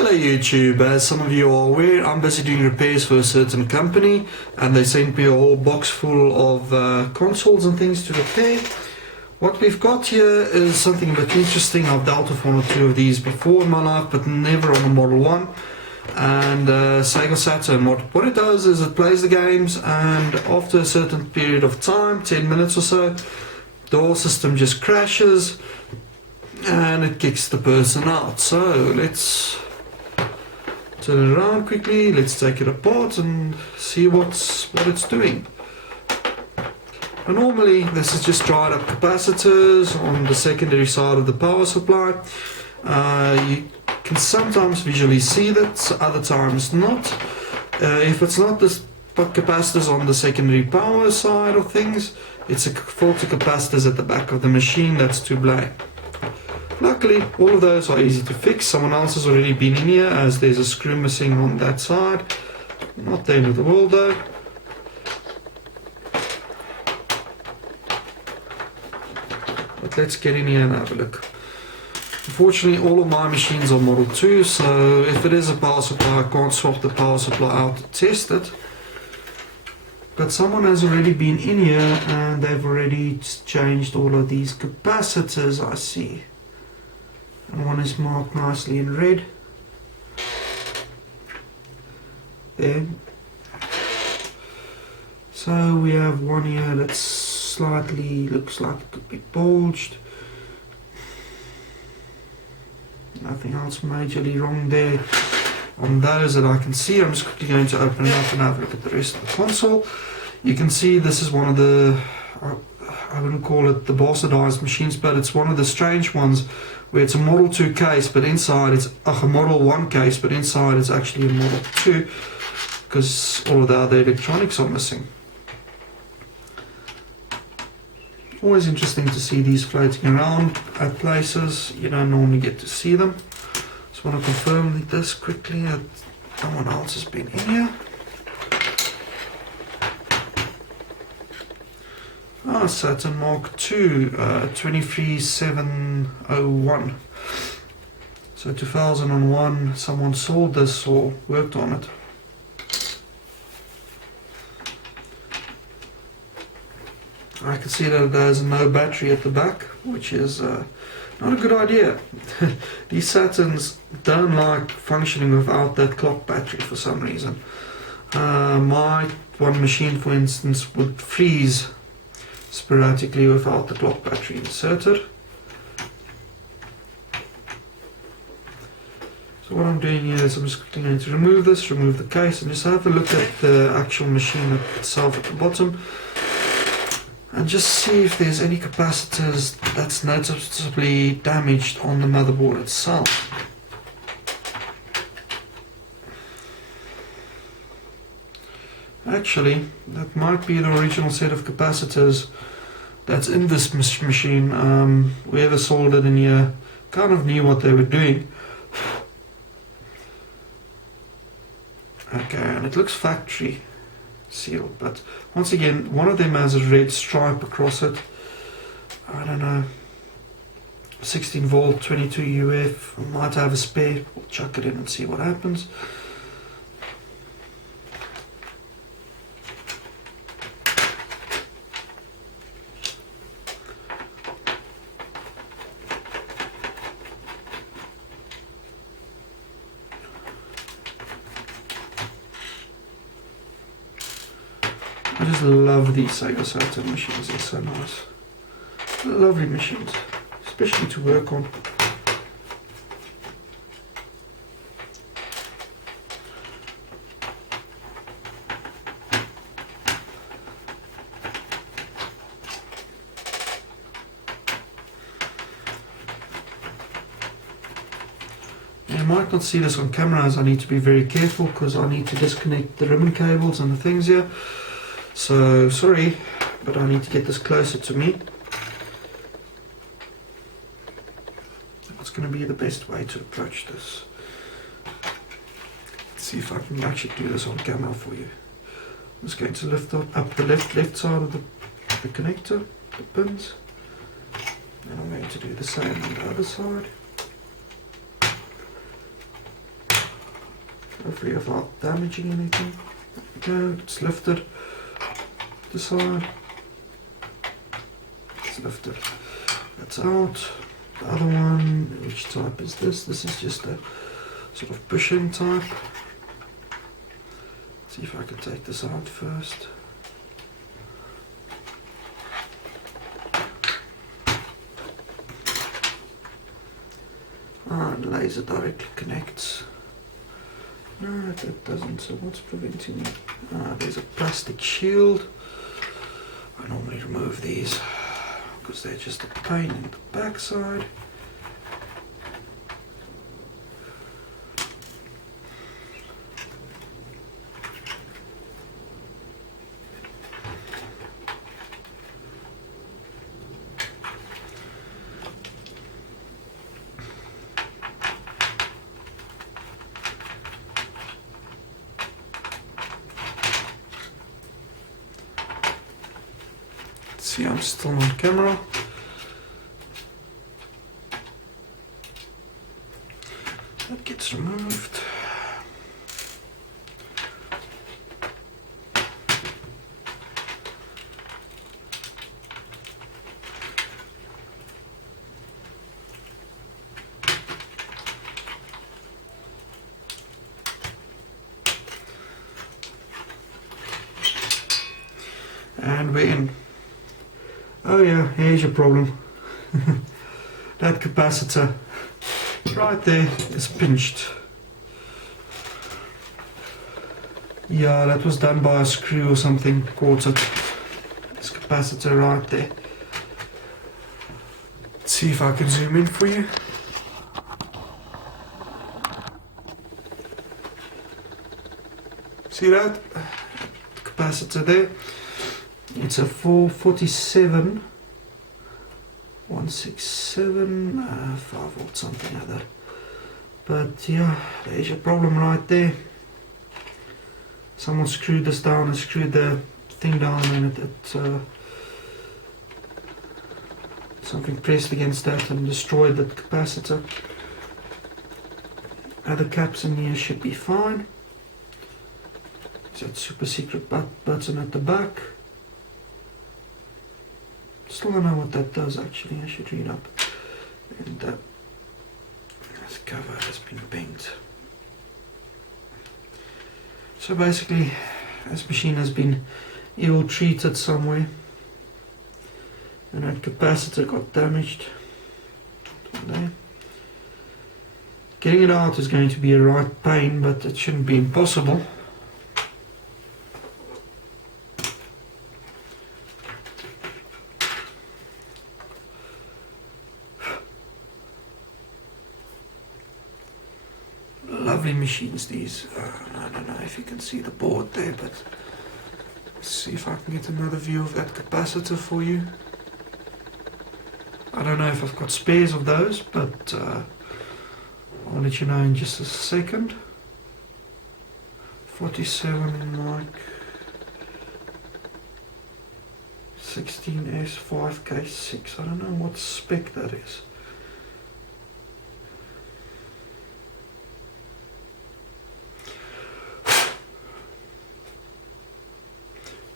Hello YouTube, as some of you are aware, I'm busy doing repairs for a certain company and they sent me a whole box full of consoles and things to repair. What we've got here is something a bit interesting. I've dealt with one or two of these before in my life, but never on a Model 1 and Sega Saturn. What it does is it plays the games, and after a certain period of time, 10 minutes or so, the whole system just crashes and it kicks the person out. So let's turn it around quickly, let's take it apart and see what it's doing. And normally this is just dried up capacitors on the secondary side of the power supply. You can sometimes visually see that, other times not. If it's not the capacitors on the secondary power side of things, it's a faulty capacitors at the back of the machine that's to blame. Luckily, all of those are easy to fix. Someone else has already been in here, as there's a screw missing on that side. Not the end of the world though. But let's get in here and have a look. Unfortunately, all of my machines are Model 2, so if it is a power supply, I can't swap the power supply out to test it. But someone has already been in here and they've already changed all of these capacitors, I see. And one is marked nicely in red. There. So we have one here that slightly looks like it could be bulged. Nothing else majorly wrong there on those that I can see. I'm just quickly going to open it up and have a look at the rest of the console. You can see this is one of the, I wouldn't call it the bastardized machines, but it's one of the strange ones where it's a Model 2 case, but inside it's a Model 1 case, but inside it's actually a Model 2, because all of the other electronics are missing. Always interesting to see these floating around at places. You don't normally get to see them. Just want to confirm this quickly that no one else has been in here. Saturn Mark II, 23701. So 2001, someone sold this or worked on it. I can see that there's no battery at the back, which is not a good idea. These Saturns don't like functioning without that clock battery for some reason. My one machine, for instance, would freeze sporadically without the clock battery inserted. So what I'm doing here is I'm just quickly going to remove this, remove the case, and just have a look at the actual machine itself at the bottom and just see if there's any capacitors that's noticeably damaged on the motherboard itself. Actually, that might be the original set of capacitors that's in this machine. Whoever sold it in here kind of knew what they were doing. Okay, and it looks factory sealed, but once again, one of them has a red stripe across it. I don't know, 16 volt, 22 UF, might have a spare. We'll chuck it in and see what happens. I just love these Sega Saturn machines, they're so nice. Lovely machines, especially to work on. You might not see this on camera, as I need to be very careful because I need to disconnect the ribbon cables and the things here. So, sorry, but I need to get this closer to me. What's going to be the best way to approach this? Let's see if I can actually do this on camera for you. I'm just going to lift up the left side of the connector, the pins. And I'm going to do the same on the other side. hopefully without damaging anything. There we go, it's lifted. This side. It's lifted. That's out. The other one, which type is this? This is just a sort of pushing type. Let's see if I can take this out first. And laser directly connects. No, that doesn't. So what's preventing me? There's a plastic shield. I normally remove these because they're just a pain in the backside. See, I'm still on camera. That gets removed. And we're in. Oh yeah, here's your problem. That capacitor right there is pinched. Yeah, that was done by a screw or something, caught it. This capacitor right there. Let's see if I can zoom in for you. See that? Capacitor there. It's a 447 167 5 volt something like that. But yeah, there's your problem right there. Someone screwed this down and screwed the thing down, and something pressed against that and destroyed the capacitor. Other caps in here should be fine. There's that super secret button at the back. Still don't know what that does actually, I should read up. And this cover has been bent. So basically, this machine has been ill-treated somewhere. And that capacitor got damaged. There. Getting it out is going to be a right pain, but it shouldn't be impossible. Lovely machines these. I don't know if you can see the board there, but let's see if I can get another view of that capacitor for you. I don't know if I've got spares of those, but I'll let you know in just a second. 47 like 16S 5K6. I don't know what spec that is.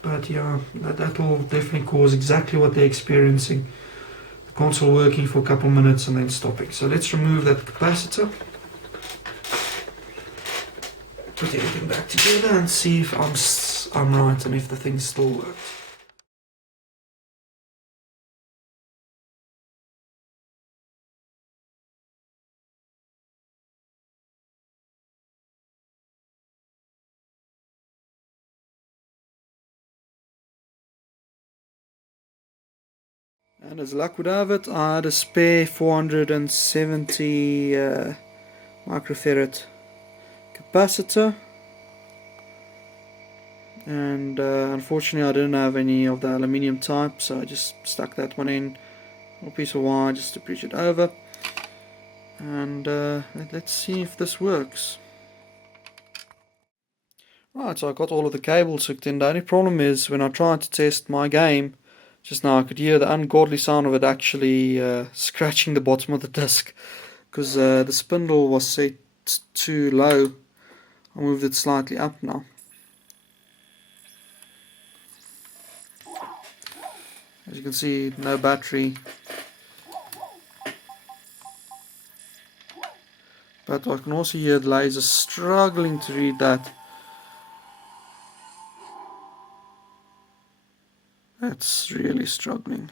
But yeah, that will definitely cause exactly what they're experiencing. The console working for a couple minutes and then stopping. So let's remove that capacitor. Put everything back together and see if I'm right and if the thing still works. And as luck would have it, I had a spare 470 microfarad capacitor, and unfortunately I didn't have any of the aluminium type, so I just stuck that one in, a piece of wire just to bridge it over, and let's see if this works. Right, so I got all of the cables hooked in. The only problem is when I tried to test my game just now, I could hear the ungodly sound of it actually scratching the bottom of the disc, because the spindle was set too low I moved it slightly up now. As you can see, no battery. But I can also hear the laser struggling to read that. It's really struggling.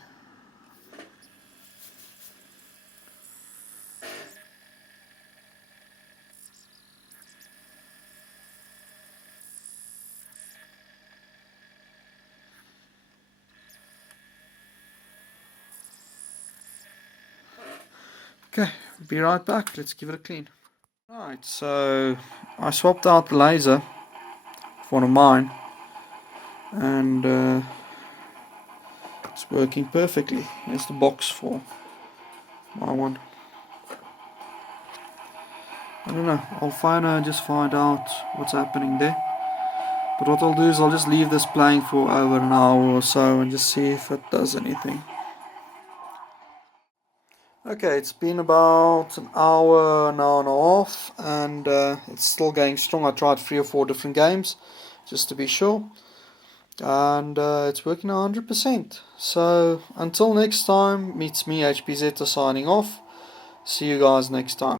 Okay, be right back. Let's give it a clean. Right, so I swapped out the laser for one of mine, and it's working perfectly. Here's the box for my one. I don't know, I'll just find out what's happening there. But what I'll do is I'll just leave this playing for over an hour or so and just see if it does anything. Okay, it's been about an hour and a half, and it's still going strong. I tried 3 or 4 different games just to be sure, and it's working 100%. So until next time, meets me, HPZ, signing off. See you guys next time.